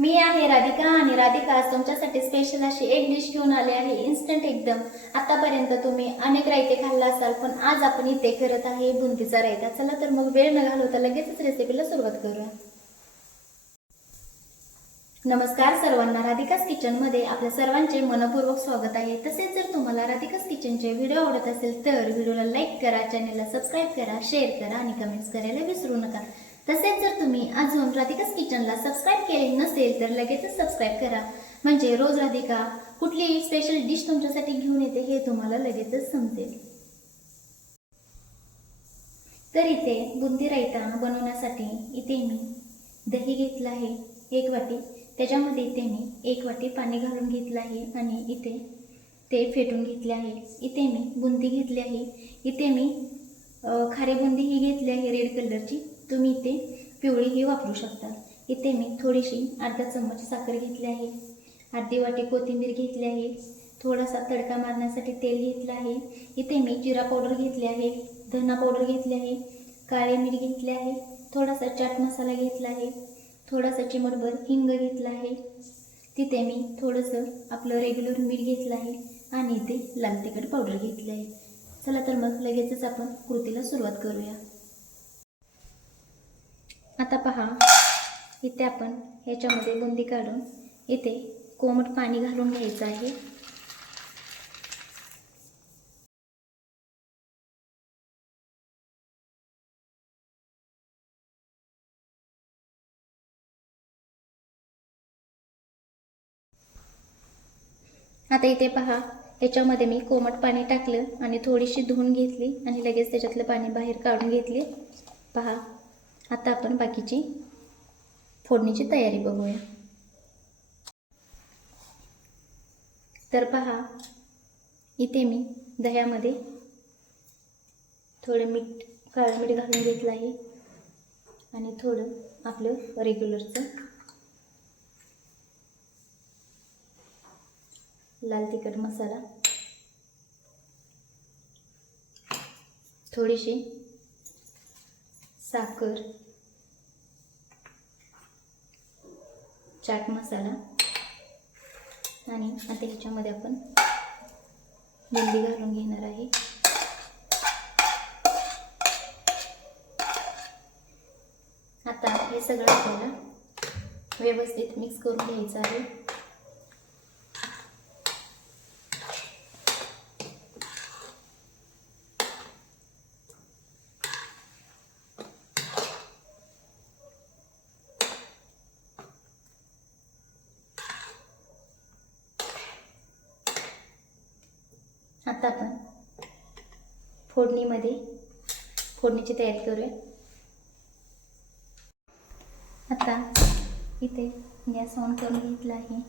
मी आहे राधिका आणि राधिका आज तुमच्यासाठी स्पेशल अशी एक डिश घेऊन आले आहे. इन्स्टंट एकदम. आतापर्यंत तुम्ही अनेक रायते खाल्ला असाल पण आज आपण इथे करत आहे बुंदीचा रायता. चला तर मग वेळ न घालवता लगेचच रेसिपीला सुरुवात करूया. नमस्कार सर्वांना. राधिकास किचनमध्ये आपल्या सर्वांचे मनपूर्वक स्वागत आहे. तसेच जर तुम्हाला राधिकास किचनचे व्हिडिओ आवडत असेल तर व्हिडिओला लाईक करा चॅनलला सबस्क्राईब करा शेअर करा आणि कमेंट्स करायला विसरू नका. तसेच जर तुम्ही अजून राधिकास किचनला सबस्क्राईब केले नसेल तर लगेचच सबस्क्राईब करा. म्हणजे रोज राधिका कुठलीही स्पेशल डिश तुमच्यासाठी घेऊन येते हे तुम्हाला लगेचच समजेल. तर इथे बुंदी रायता बनवण्यासाठी इथे मी दही घेतलं आहे एक वाटी. त्याच्यामध्ये इथे मी एक वाटी पाणी घालून घेतलं आहे आणि इथे ते फेटून घेतले आहे. इथे मी बुंदी घेतली आहे. इथे मी खारेबंदी खारी बुंदी ही घेतली आहे रेड कलरची तुम्ही इथे पिवळी ही वापरू शकता. इथे मी थोडीशी अर्धा चम्मच साखर घेतली आहे. अर्धी वाटी कोथिंबीर घेतली आहे. थोडासा तडका मारण्यासाठी तेल घेतलं आहे. इथे मी जिरा पावडर घेतली आहे. धना पावडर घेतली आहे. काळे मीठ घेतले आहे. थोडासा चाट मसाला घेतला आहे. थोडासा चिमटभर हिंग घेतला आहे. तिथे मी थोडंसं आपलं रेग्युलर मीठ घेतलं आहे. आणि इथे लाल तिखट पावडर घेतली आहे. चला तर मग लगेचच आपण कृतीला सुरुवात करूया. आता पहा इथे आपण ह्याच्यामध्ये बुंदी काढून इथे कोमट पाणी घालून घ्यायचं आहे. आता इथे पहा त्याच्यामध्ये मी कोमट पाणी टाकलं आणि थोडीशी धुवून घेतली आणि लगेच त्याच्यातलं पाणी बाहेर काढून घेतले. पहा आता आपण बाकीची फोडणीची तयारी बघूया. तर पहा इथे मी दह्यामध्ये थोडं मीठ काळं मीठ घालून घेतलं आहे आणि थोडं आपलं रेग्युलरचं लाल तिखट मसाला. थोडीशी साखर. चाट मसाला. आणि आता ह्याच्यामध्ये आपण बुंदी घालून घेणार आहे. आता हे सगळं आपल्याला व्यवस्थित मिक्स करून घ्यायचं आहे. आता आपण फोडणीमध्ये फोडणीची तयारी करूया. आता इथे गॅस ऑन करून घेतला आहे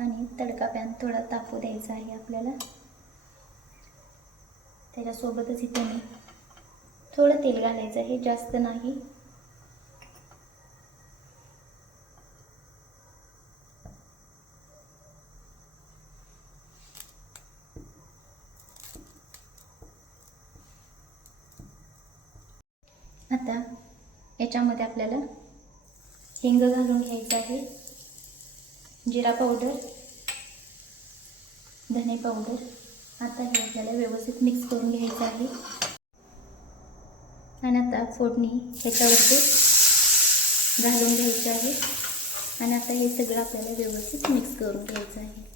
आणि तडका पॅन थोडा तापू द्यायचा आहे आपल्याला. त्याच्यासोबतच इथे मी थोडं तेल घालायचं आहे जास्त नाही. आता याच्यामध्ये आपल्याला हिंग घालून घ्यायचं आहे जिरा पावडर धने पावडर आता हे आपल्याला व्यवस्थित मिक्स करून घ्यायचं आहे. आणि आता फोडणी ह्याच्यावरती घालून घ्यायची आहे. आणि आता हे सगळं आपल्याला व्यवस्थित मिक्स करून घ्यायचं आहे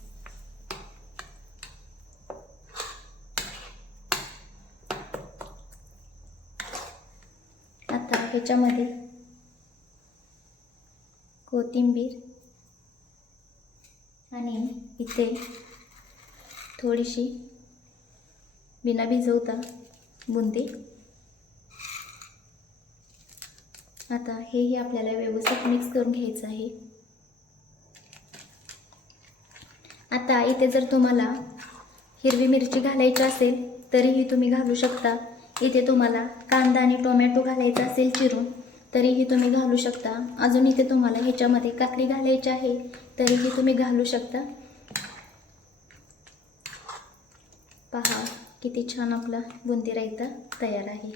आता ह्याच्यामध्ये? कोथिंबीर. आणि इथे थोडीशी बिना भिजवता बुंदी. आता हेही आपल्याला व्यवस्थित मिक्स करून घ्यायचं आहे. आता इथे जर तुम्हाला हिरवी मिरची घालायची असेल तरीही तुम्ही घालू शकता. इथे तुम्हाला कांदा आणि टोमॅटो घालायचा असेल चिरून तरीही तुम्ही घालू शकता. अजून इथे तुम्हाला ह्याच्यामध्ये काकडी घालायची आहे तरीही तुम्ही घालू शकता. पहा किती छान आपला बुंदी रायता तयार आहे.